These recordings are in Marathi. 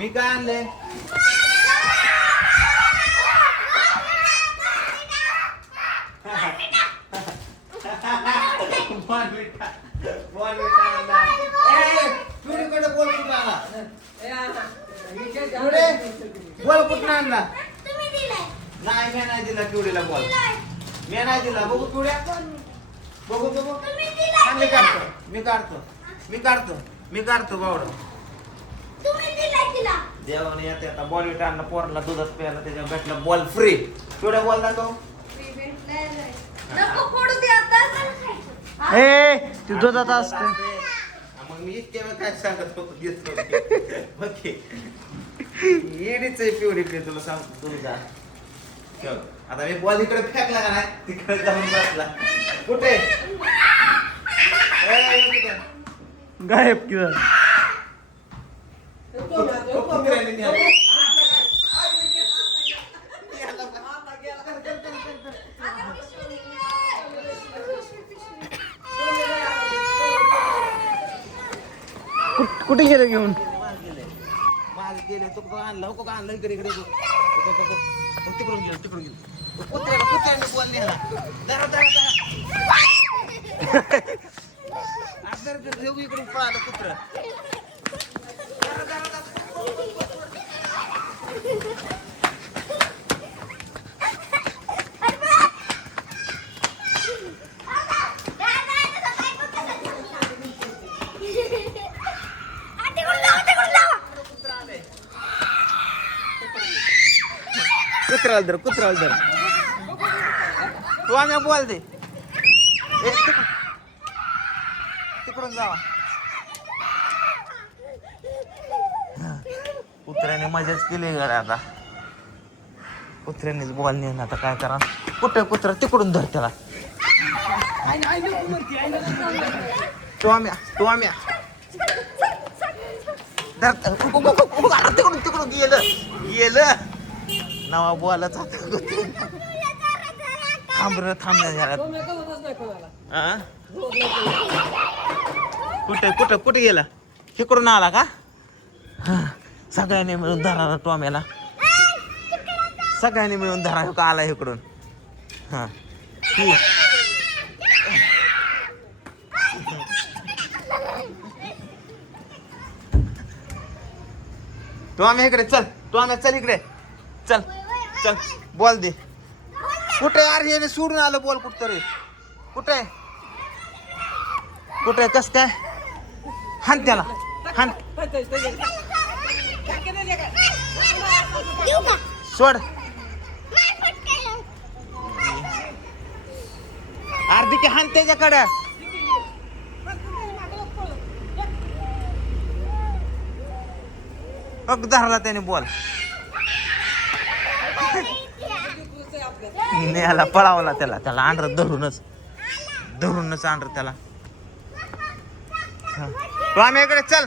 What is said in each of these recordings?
मी काय आणले बोल कुठं आणला नाही मी नाही दिला पिवडीला बॉल मी नाही दिला बघू पिवड्या बघू बघू मी काढतो मी काढतो मी काढतो मी काढतो बावड देवाने येते आता बॉल विट आणला पोराला दुधात प्यायला त्याच्या भेटला बॉल फ्री पिवड्या बॉल दाखव तू दुधात असते मग मी इतक्या वेळ काय सांगत होतो घेतो येडीच आहे पिवडी पे तुला सांगतो तुझा आता मी बॉल इकडे फेकला का नाही तिकडे जाऊन बसला कुठे गायब किंवा कुठे गेलं घेऊन मागे गेले तू आणला हो का आणलं इकडे इकडे तिकडून गेलो तिकडून गेलो कुत्र्याने बॉल नेला जरा इकडून पळालं कुत्र कुत्र्याला धर तू आम्ही बोल दे तिकडून जावा कुत्र्याने मजाच केली गड्या आता कुत्र्यानेच बॉल नेला आता काय करा कुठे कुत्रा तिकडून धर त्याला तो आम्ही धर तिकडून गेलं नवा बॉलच थांबण्यात कुठे गेला तिकडून आला का सगळ्यांनी मिळून धरा टोम्याला सगळ्यांनी मिळून धरा का आला इकडून हा टोम्या इकडे चल टोम्या चल इकडे चल चल बॉल दे कुठे अरे याने सोडून आलं बॉल कुठतरी कुठे कस काय हान त्याला हान सोड अर्धी की हान त्याच्याकडे धरला त्याने बॉल नेहाला पळावला त्याला आंध्र धरूनच आंध्र त्याला तू आम्ही इकडे चल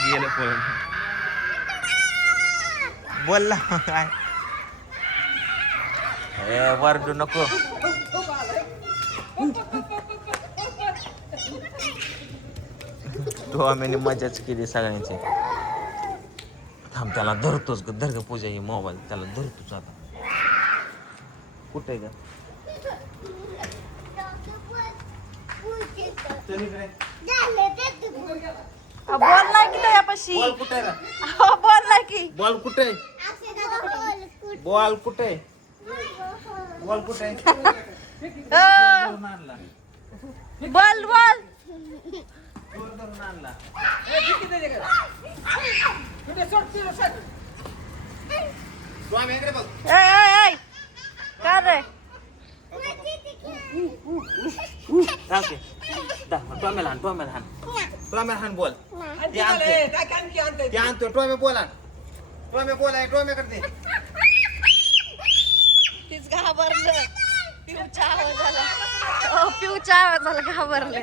गेलं पळून बोलला काय वरडू नको तो आम्ही मजाच केली सगळ्यांची थांब त्याला धरतोच धर पूजा ही मोबाईल त्याला धरतोच आता कुठे ग बोलला की त्यापाशी बॉल कुठे बोलला की बॉल कुठे बॉल कुठे बॉल कुठे बोल धरून आणला तू आम्ही इकडे बघ काय रे टोम्याला हान बोल आणतो टोम्या बोला टोम्या करते तीच घाबरलं पिऊच्या आवाजाला घाबरलं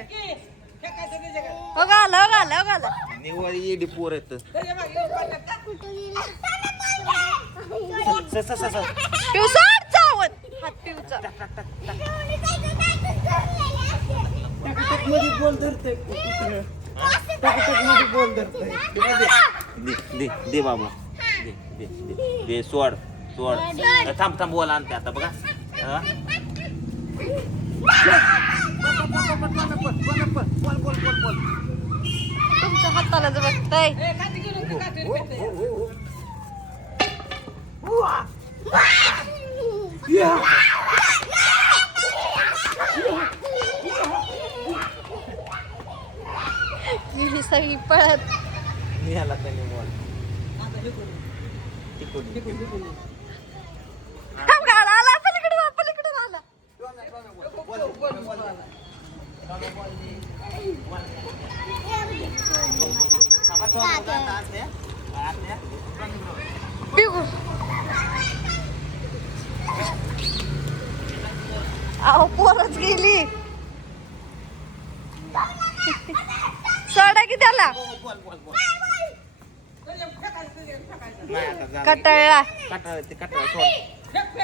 हो गाला निवळ येडी पोर येत पिऊ सोड चावत हात पिऊचा दे बाबा दे सोड थांब बोल आणते आता बघा तुमच्या हाताला जर बघताय ही सगळी पळत निघाला त्याने बॉल थांब गाडा आला पलीकडे आला पिऊ अहो पोरच गेली सोडा की त्याला कटाळला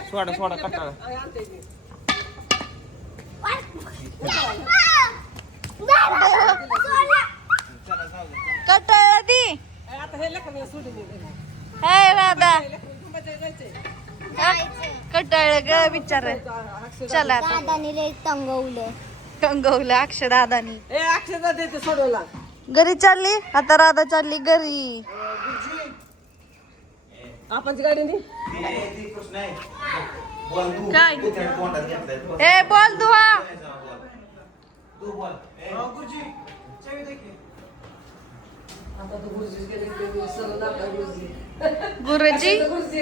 सोडा कटाळा कटाळला ती हाय राधा कटाळ ग बिचार चला आता. दादानी लय तंगवलं कंगवलं अक्षदादानी अक्षदा देते सोडवला घरी चालली आता राधा चालली घरी आपणची गाडी नाही काय? ए बोल दुहा आता तू गुरुजी गेले सरळ गुरुजी गुरुजी गुरुजी